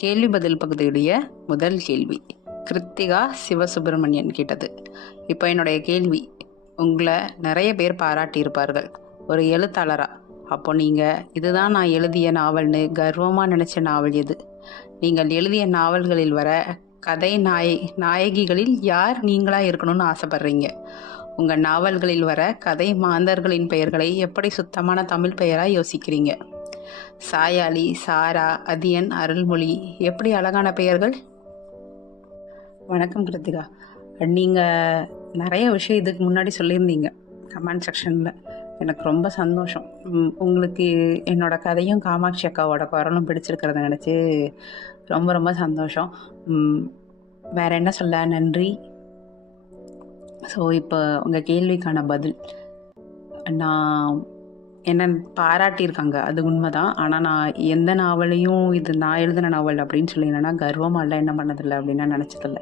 கேள்வி பதில் பகுதியுடைய முதல் கேள்வி. கிருத்திகா சிவசுப்பிரமணியன் கேட்டது. இப்போ என்னுடைய கேள்வி உங்களை நிறைய பேர் பாராட்டியிருப்பார்கள். ஒரு எழுத்தாளரா? அப்போ நீங்கள் இதுதான் நான் எழுதிய நாவல்னு கர்வமாக நினச்ச நாவல் எது? நீங்கள் எழுதிய நாவல்களில் வர கதை நாய நாயகிகளில் யார் நீங்களாக இருக்கணும்னு ஆசைப்படுறீங்க? உங்கள் நாவல்களில் வர கதை மாந்தர்களின் பெயர்களை எப்படி சுத்தமான தமிழ் பெயராக யோசிக்கிறீங்க? சாயாலி சாரா அதியன் அருள்மொழி. எப்படி அழகான பெயர்கள்? வணக்கம் கிருத்திகா. நீங்கள் நிறைய விஷயம் இதுக்கு முன்னாடி சொல்லியிருந்தீங்க கமெண்ட் செக்ஷனில் எனக்கு ரொம்ப சந்தோஷம். உங்களுக்கு என்னோட கதையும் காமாட்சி அக்காவோட குரலும் பிடிச்சிருக்கிறத நினச்சி ரொம்ப ரொம்ப சந்தோஷம். வேறு வேற என்ன சொல்ல? நன்றி. ஸோ இப்போ உங்கள் கேள்விக்கான பதில். நான் என்ன பாராட்டியிருக்காங்க. அது உண்மைதான். ஆனால் நான் எந்த நாவலையும் இது நான் எழுதின நாவல் அப்படின்னு சொல்லி என்னென்னா கர்வமாக இல்லை என்ன பண்ணதில்லை அப்படின்னு நான் நினச்சதில்ல.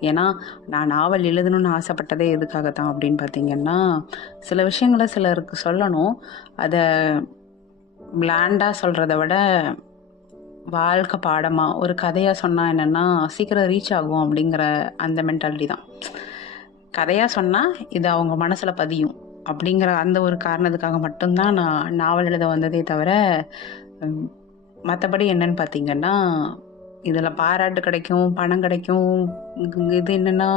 ஏன்னா நான் நாவல் எழுதணும்னு ஆசைப்பட்டதே எதுக்காக தான் அப்படின்னு பார்த்தீங்கன்னா சில விஷயங்களை சிலருக்கு சொல்லணும். அதை பிளாண்டாக சொல்கிறத விட வாழ்க்கை பாடமாக ஒரு கதையாக சொன்னால் என்னென்னா சீக்கிரம் ரீச் ஆகும் அப்படிங்கிற அந்த மென்டாலிட்டி தான். கதையாக சொன்னால் இது அவங்க மனசில் பதியும். அப்படிங்கிற அந்த ஒரு காரணத்துக்காக மட்டும்தான் நான் நாவல் எழுத வந்ததே தவிர மற்றபடி என்னன்னு பார்த்தீங்கன்னா இதில் பாராட்டு கிடைக்கும் பணம் கிடைக்கும் இது என்னென்னா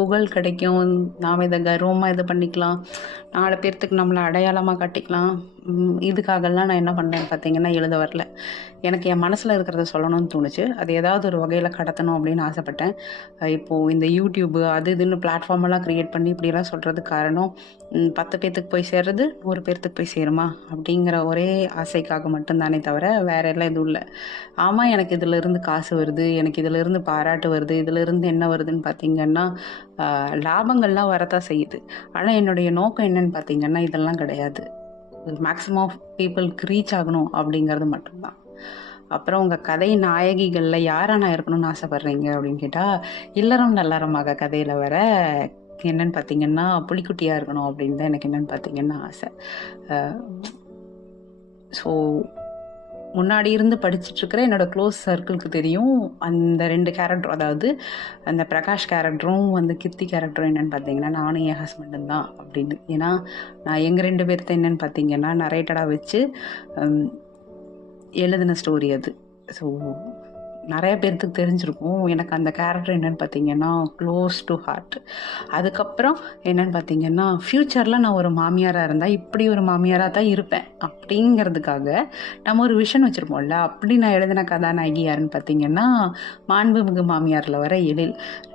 புகழ் கிடைக்கும். நாம் இதை கர்வமாக இது பண்ணிக்கலாம். நாலு பேர்த்துக்கு நம்மளை அடையாளமாக காட்டிக்கலாம். இதுக்காகலாம் நான் என்ன பண்ணேன் பார்த்தீங்கன்னா எழுத வரல. எனக்கு என் மனசில் இருக்கிறத சொல்லணும்னு தோணுச்சு. அது ஏதாவது ஒரு வகையில் கடத்தணும் அப்படின்னு ஆசைப்பட்டேன். இப்போது இந்த யூடியூப்பு அது இதுன்னு பிளாட்ஃபார்மெல்லாம் க்ரியேட் பண்ணி இப்படிலாம் சொல்கிறதுக்கு காரணம் பத்து பேர்த்துக்கு போய் சேர்றது நூறு பேர்த்துக்கு போய் சேருமா? அப்படிங்கிற ஒரே ஆசைக்காக மட்டும்தானே தவிர வேற எல்லாம் எதுவும் இல்லை. ஆமாம் எனக்கு இதிலிருந்து காசு வருது எனக்கு இதிலிருந்து பாராட்டு வருது இதிலிருந்து என்ன வருதுன்னு பார்த்தீங்கன்னா லாபங்கள்லாம் வரதான் செய்யுது. ஆனால் என்னுடைய நோக்கம் என்னன்னு பார்த்தீங்கன்னா இதெல்லாம் கிடையாது. மேக்ஸிமம் ஆஃப் பீப்புளுக்கு ரீச் ஆகணும் அப்படிங்கிறது மட்டும்தான். அப்புறம் உங்கள் கதை நாயகிகளில் யாரா நான் இருக்கணும்னு ஆசைப்பட்றீங்க அப்படின்னு கேட்டால் இல்லறம் நல்லறமாக கதையில் வர. என்னன்னு பார்த்தீங்கன்னா புலிக்குட்டியாக இருக்கணும் அப்படின்னு தான் எனக்கு என்னென்னு பார்த்தீங்கன்னா ஆசை. ஸோ முன்னாடி இருந்து படிச்சுட்டு இருக்கிற என்னோட க்ளோஸ் சர்க்கிளுக்கு தெரியும். அந்த ரெண்டு கேரக்டர் அதாவது அந்த பிரகாஷ் கேரக்டரும் அந்த கித்தி கேரக்டரும் என்னன்னு பார்த்தீங்கன்னா நானும் என் ஹஸ்பண்டும் தான் அப்படின்னு. ஏன்னா நான் எங்கள் ரெண்டு பேர்த்த என்னன்னு பார்த்தீங்கன்னா நரேட்டடாக வச்சு எழுதின ஸ்டோரி அது. ஸோ நிறைய பேர்த்துக்கு தெரிஞ்சிருக்கும். எனக்கு அந்த கேரக்டர் என்னன்னு பார்த்தீங்கன்னா க்ளோஸ் டு ஹார்ட் அதுக்கப்புறம் என்னன்னு பார்த்தீங்கன்னா ஃப்யூச்சரில் நான் ஒரு மாமியாராக இருந்தால் இப்படி ஒரு மாமியாராக தான் இருப்பேன். அப்படிங்கிறதுக்காக நம்ம ஒரு விஷன் வச்சுருப்போம்ல. அப்படி நான் எழுதின கதாநாயகி யாருன்னு பார்த்தீங்கன்னா மாண்புமிகு மாமியாரில் வர எழில்.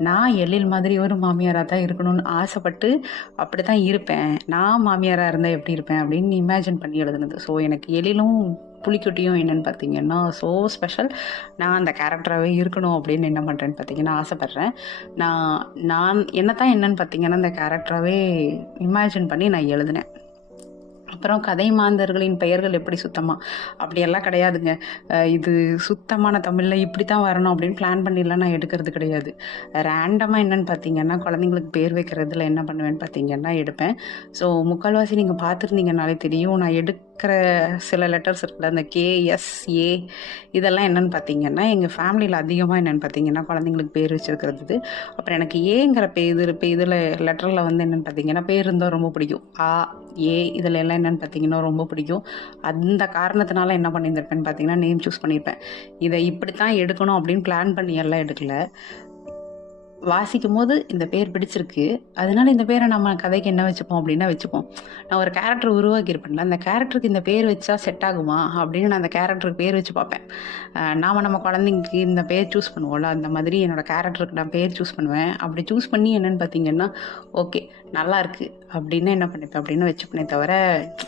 நான் எழில் மாதிரி ஒரு மாமியாராக தான் இருக்கணும்னு ஆசைப்பட்டு அப்படி தான் இருப்பேன். நான் மாமியாராக இருந்தால் எப்படி இருப்பேன் அப்படின்னு இமேஜின் பண்ணி எழுதுனது. ஸோ எனக்கு எழிலும் புளிக்கொட்டியும் என்னென்னு பார்த்தீங்கன்னா ஸோ ஸ்பெஷல் நான் அந்த கேரக்டராகவே இருக்கணும் அப்படின்னு என்ன பண்ணுறேன்னு பார்த்தீங்கன்னா ஆசைப்பட்றேன். நான் நான் என்ன தான் என்னன்னு பார்த்தீங்கன்னா அந்த கேரக்டராகவே இமேஜின் பண்ணி நான் எழுதினேன். அப்புறம் கதை மாந்தர்களின் பெயர்கள் எப்படி சுத்தமாக அப்படியெல்லாம் கிடையாதுங்க. இது சுத்தமான தமிழில் இப்படி தான் வரணும் அப்படின்னு பிளான் பண்ணிடலாம் நான் எடுக்கிறது கிடையாது. ரேண்டமாக என்னன்னு பார்த்தீங்கன்னா குழந்தைங்களுக்கு பேர் வைக்கிறதுல என்ன பண்ணுவேன்னு பார்த்தீங்கன்னா எடுப்பேன். ஸோ முக்கால்வாசி நீங்கள் பார்த்துருந்தீங்கனாலே தெரியும். நான் இருக்கிற சில லெட்டர்ஸ் இருக்குல்ல அந்த கே எஸ் ஏ இதெல்லாம் என்னன்னு பார்த்தீங்கன்னா எங்கள் ஃபேமிலியில் அதிகமாக என்னென்னு பார்த்தீங்கன்னா குழந்தைங்களுக்கு பேர் வச்சிருக்கிறது அப்புறம் எனக்கு ஏங்கிற பே இது இப்போ இதில் லெட்டரில் வந்து என்னென்னு பார்த்தீங்கன்னா பேர் இருந்தால் ரொம்ப பிடிக்கும். ஆ ஏ இதில் எல்லாம் என்னென்னு பார்த்தீங்கன்னா ரொம்ப பிடிக்கும். அந்த காரணத்தினால என்ன பண்ணியிருந்திருப்பேன்னு பார்த்தீங்கன்னா நேம் சூஸ் பண்ணியிருப்பேன். இதை இப்படி தான் எடுக்கணும் அப்படின்னு பிளான் பண்ணி எல்லாம் எடுக்கலை. வாசிக்கும் போது இந்த பேர் பிடிச்சிருக்கு. அதனால இந்த பேரை நம்ம கதைக்கு என்ன வச்சுப்போம் அப்படின்னா வச்சுப்போம். நான் ஒரு கேரக்டர் உருவாக்கியிருப்பேன்ல அந்த கேரக்டருக்கு இந்த பேர் வச்சா செட் ஆகுமா அப்படின்னு நான் அந்த கேரக்டருக்கு பேர் வச்சு பார்ப்பேன். நாம் நம்ம குழந்தைங்களுக்கு இந்த பேர் சூஸ் பண்ணுவோம்ல அந்த மாதிரி என்னோட கேரக்டருக்கு நான் பேர் சூஸ் பண்ணுவேன். அப்படி சூஸ் பண்ணி என்னன்னு பார்த்தீங்கன்னா ஓகே நல்லா இருக்கு அப்படின்னு என்ன பண்ணிப்பேன் அப்படின்னு வச்சுப்பேனே தவிர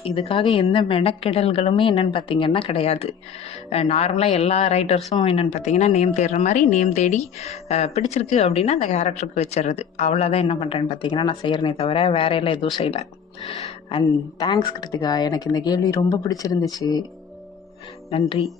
இதுக்காக எந்த மெனக்கெடல்களுமே என்னன்னு பார்த்தீங்கன்னா கிடையாது. நார்மலாக எல்லா ரைட்டர்ஸும் என்னன்னு பார்த்தீங்கன்னா நேம் தேடுற மாதிரி நேம் தேடி பிடிச்சிருக்கு அப்படின்னா அந்த கேரக்டருக்கு வச்சிடுறது அவ்வளோதான் என்ன பண்ணுறேன்னு பார்த்தீங்கன்னா நான் செய்கிறனே தவிர வேற எல்லாம் எதுவும் செய்யலை. அண்ட் தேங்க்ஸ் கிருத்திகா எனக்கு இந்த கேள்வி ரொம்ப பிடிச்சிருந்துச்சு. நன்றி.